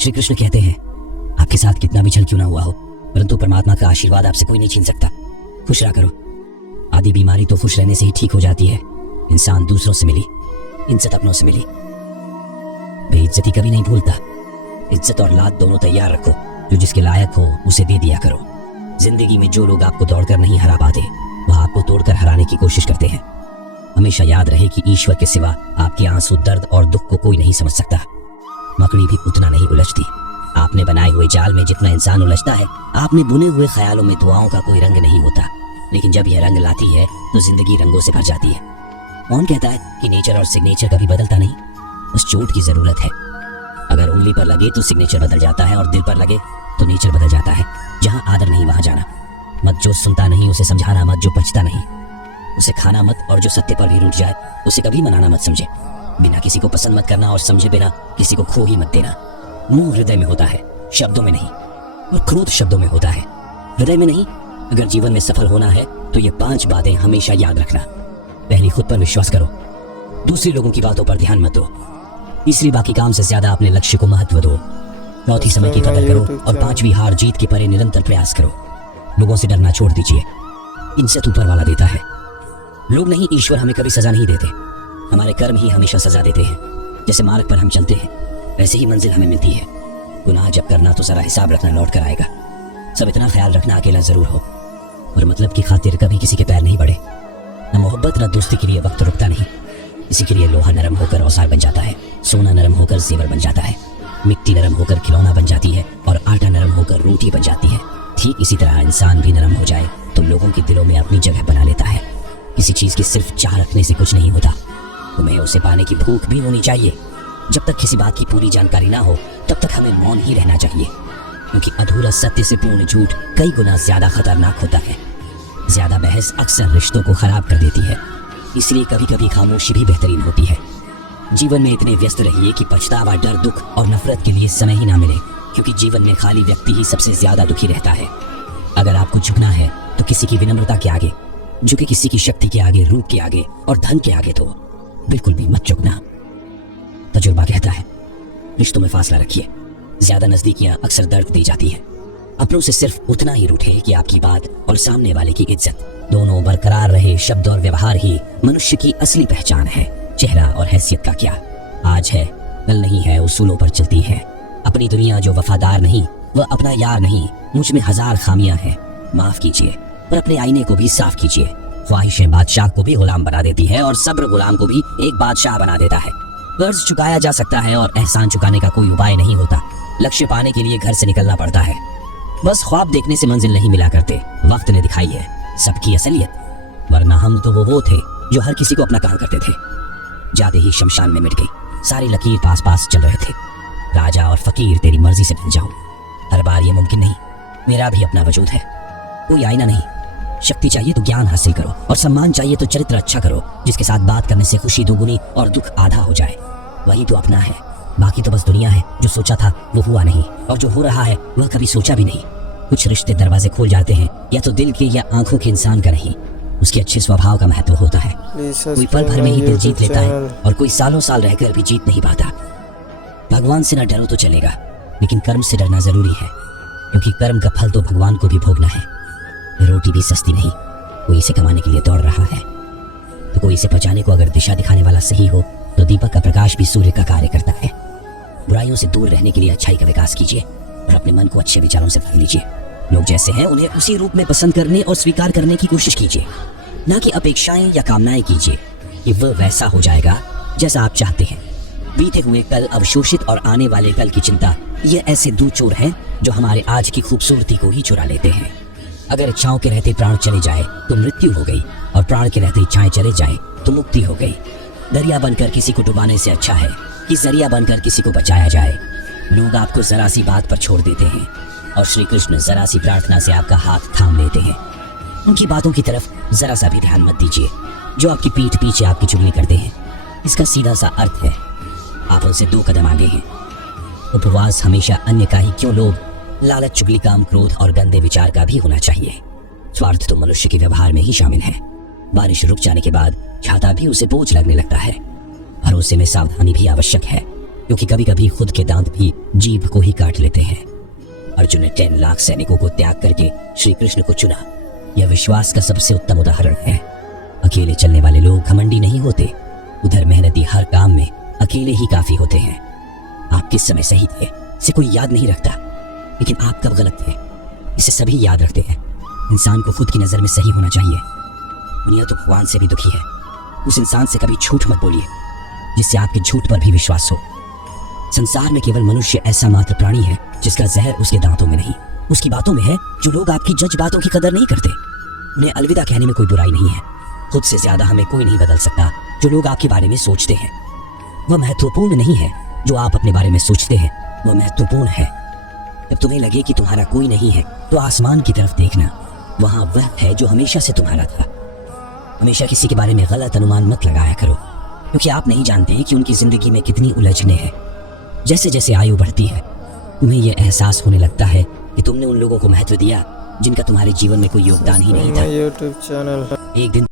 श्री कृष्ण कहते हैं, आपके साथ कितना भी छल क्यों ना हुआ हो, परंतु परमात्मा का आशीर्वाद आपसे कोई नहीं छीन सकता। खुश रहा करो। आधी बीमारी तो खुश रहने से ही ठीक हो जाती है। इंसान दूसरों से मिली, इज्जत अपनों से मिली। बेइज्जती कभी नहीं भूलता। इज्जत और लात दोनों तैयार रखो। जो जिसके लायक हो उसे दे दिया करो। जिंदगी में जो लोग आपको दौड़कर नहीं हरा पाते, वह आपको तोड़कर हराने की कोशिश करते हैं। हमेशा याद रहे कि ईश्वर के सिवा आपके आंसू, दर्द और दुख को कोई नहीं समझ सकता। मकड़ी भी उतना नहीं उलझती। आपने बनाए हुए जाल में जितना इंसान उलझता है, आपने बुने हुए ख्यालों में दुआओं का कोई रंग नहीं होता। लेकिन जब यह रंग लाती है तो जिंदगी रंगों से भर जाती है। कौन कहता है कि नेचर और सिग्नेचर कभी बदलता नहीं? बस चोट की जरूरत है। अगर उंगली पर लगे तो सिग्नेचर बदल जाता है, और दिल पर लगे तो नेचर बदल जाता है। जहां आदर नहीं वहां जाना मत। जो सुनता नहीं उसे समझाना मत। जो पचता नहीं उसे खाना मत। और जो सत्य पर भी रूठ जाए उसे कभी मनाना मत समझे। बिना किसी को पसंद मत करना, और समझे बिना किसी को खो ही मत देना। मुंह हृदय में होता है, शब्दों में नहीं। और क्रोध शब्दों में होता है, हृदय में नहीं। अगर जीवन में सफल होना है तो ये 5 बातें हमेशा याद रखना। पहली, खुद पर विश्वास करो। दूसरी, लोगों की बातों पर ध्यान मत दो। तीसरी, बाकी काम से ज्यादा अपने लक्ष्य को महत्व दो। चौथी, समय की कदर करो। और 5वीं, हार जीत के परे निरंतर प्रयास करो। लोगों से डरना छोड़ दीजिए। इनसे ऊपर वाला देता है। लोग नहीं, ईश्वर हमें कभी सजा नहीं देते। हमारे कर्म ही हमेशा सजा देते हैं। जैसे मार्ग पर हम चलते हैं वैसे ही मंजिल हमें मिलती है। गुनाह जब करना तो जरा हिसाब रखना, लौट कर आएगा। सब इतना ख्याल रखना, अकेला जरूर हो, और मतलब की खातिर कभी किसी के पैर नहीं बढ़े। न मोहब्बत न दोस्ती के लिए वक्त रुकता नहीं। इसी के लिए लोहा नरम होकर औजार बन जाता है, सोना नरम होकर जेवर बन जाता है, मिट्टी नरम होकर खिलौना बन जाती है, और आटा नरम होकर रोटी बन जाती है। ठीक इसी तरह इंसान भी नरम हो जाए तो लोगों के दिलों में अपनी जगह बना लेता है। किसी चीज की सिर्फ चाह रखने से कुछ नहीं होता, तुम्हें उसे पाने की भूख भी होनी चाहिए। जब तक किसी बात की पूरी जानकारी ना हो तब तक हमें मौन ही रहना चाहिए, क्योंकि अधूरा सत्य से पूर्ण झूठ कई गुना ज्यादा खतरनाक होता है। ज्यादा बहस अक्सर रिश्तों को खराब कर देती है, इसलिए कभी कभी खामोशी भी बेहतरीन होती है। जीवन में इतने व्यस्त रहिए कि पछतावा, डर, दुख और नफरत के लिए समय ही ना मिले, क्योंकि जीवन में खाली व्यक्ति ही सबसे ज्यादा दुखी रहता है। अगर आपको झुकना है तो किसी की विनम्रता के आगे झुके, किसी की शक्ति के आगे, रूप के आगे और धन के आगे तो बिल्कुल भी मत झुकना। तजुर्बा कहता है, रिश्तों में फासला रखिए। ज्यादा नजदीकियां अक्सर दर्द दी जाती है। अपनों से सिर्फ उतना ही रूठे कि आपकी बात और सामने वाले की इज्जत दोनों बरकरार रहे। शब्द और व्यवहार ही मनुष्य की असली पहचान है। चेहरा और हैसियत का क्या, आज है कल नहीं है, उसूलों पर चलती है। अपनी दुनिया जो वफादार नहीं वह अपना यार नहीं। मुझ में 1000 खामियां हैं, माफ कीजिए, पर अपने आईने को भी साफ कीजिए। ख्वाहिशें बादशाह को भी गुलाम बना देती है, और सब्र गुलाम को भी एक बादशाह बना देता है। कर्ज चुकाया जा सकता है और एहसान चुकाने का कोई उपाय नहीं होता। लक्ष्य पाने के लिए घर से निकलना पड़ता है। बस ख्वाब देखने से मंजिल नहीं मिला करते। वक्त ने दिखाई है सबकी असलियत, वरना हम तो वो थे जो हर किसी को अपना कहा करते थे। जाते ही शमशान में मिट गई, सारी लकीर पास पास चल रहे थे। राजा और फकीर तेरी मर्जी से बन जाऊं, हर बार ये मुमकिन नहीं। मेरा भी अपना वजूद है, कोई आईना नहीं। शक्ति चाहिए तो ज्ञान हासिल करो, और सम्मान चाहिए तो चरित्र अच्छा करो। जिसके साथ बात करने से खुशी दोगुनी और दुख आधा हो जाए, वही तो अपना है। बाकी तो बस दुनिया है। जो सोचा था वो हुआ नहीं, और जो हो रहा है वह कभी सोचा भी नहीं। कुछ रिश्ते दरवाजे खोल जाते हैं, या तो दिल के या आंखों के इंसान का नहीं, उसके अच्छे स्वभाव का महत्व होता है। कोई पल भर में ही दिल जीत लेता है, और कोई सालों साल रहकर भी जीत नहीं पाता। भगवान से न डरो तो चलेगा, लेकिन कर्म से डरना जरूरी है, क्योंकि कर्म का फल तो भगवान को भी भोगना है। रोटी भी सस्ती नहीं, कोई इसे कमाने के लिए दौड़ रहा है, तो कोई इसे बचाने को अगर दिशा दिखाने वाला सही हो तो दीपक का प्रकाश भी सूर्य का कार्य करता है। बुराइयों से दूर रहने के लिए अच्छाई का विकास कीजिए, और अपने मन को अच्छे विचारों से भर लीजिए। लोग जैसे हैं उन्हें उसी रूप में पसंद करने और स्वीकार करने की कोशिश कीजिए, ना कि अपेक्षाएं या कामनाएं कीजिए कि वह वैसा हो जाएगा जैसा आप चाहते हैं। बीते हुए कल, अवशोषित और आने वाले कल की चिंता, ये ऐसे दो चोर हैं जो हमारे आज की खूबसूरती को ही चुरा लेते हैं। अगर इच्छाओं के रहते प्राण चले जाए तो मृत्यु हो गई, और प्राण के रहते इच्छाएं चले जाए तो मुक्ति हो गई। दरिया बनकर किसी को डुबाने से अच्छा है कि जरिया बनकर किसी को बचाया जाए। लोग आपको जरा सी बात पर छोड़ देते हैं, और श्री कृष्ण जरा सी प्रार्थना से आपका हाथ थाम लेते हैं। उनकी बातों की तरफ जरा सा भी ध्यान मत दीजिए, जो आपकी पीठ पीछे आपकी चुगली करते हैं। इसका सीधा सा अर्थ है, आप उनसे 2 कदम आगे हैं। उपवास हमेशा अन्य का ही क्यों, लोग लालच, चुगली, काम, क्रोध और गंदे विचार का भी होना चाहिए। स्वार्थ तो मनुष्य के व्यवहार में ही शामिल है। बारिश रुक जाने के बाद छाता भी उसे बोझ लगने लगता है। भरोसे में सावधानी भी आवश्यक है, क्योंकि कभी कभी खुद के दांत भी जीभ को ही काट लेते हैं। अर्जुन ने 10 लाख सैनिकों को त्याग करके श्री कृष्ण को चुना। यह विश्वास का सबसे उत्तम उदाहरण है। अकेले चलने वाले लोग घमंडी नहीं होते, उधर मेहनती हर काम में अकेले ही काफी होते हैं। आप किस समय सही थे इसे कोई याद नहीं रखता, लेकिन आप कब गलत थे इसे सभी याद रखते हैं। इंसान को खुद की नजर में सही होना चाहिए। दुनिया तो भगवान से भी दुखी है। उस इंसान से कभी झूठ मत बोलिए जिससे आपके झूठ पर भी विश्वास हो। संसार में केवल मनुष्य ऐसा मात्र प्राणी है जिसका जहर उसके दांतों में नहीं, उसकी बातों में है। जो लोग आपकी जज बातों की कदर नहीं करते, उन्हें अलविदा कहने में कोई बुराई नहीं है। खुद से ज्यादा हमें कोई नहीं बदल सकता। जो लोग आपके बारे में सोचते हैं वह महत्वपूर्ण नहीं है, जो आप अपने बारे में सोचते हैं वह महत्वपूर्ण है। जब तुम्हें लगे कि तुम्हारा कोई नहीं है तो आसमान की तरफ देखना, वहां वह है जो हमेशा से तुम्हारा था। हमेशा किसी के बारे में गलत अनुमान मत लगाया करो, क्योंकि आप नहीं जानते कि उनकी जिंदगी में कितनी उलझने हैं। जैसे जैसे आयु बढ़ती है तुम्हें यह एहसास होने लगता है कि तुमने उन लोगों को महत्व दिया जिनका तुम्हारे जीवन में कोई योगदान ही नहीं था। यूट्यूब चैनल एक दिन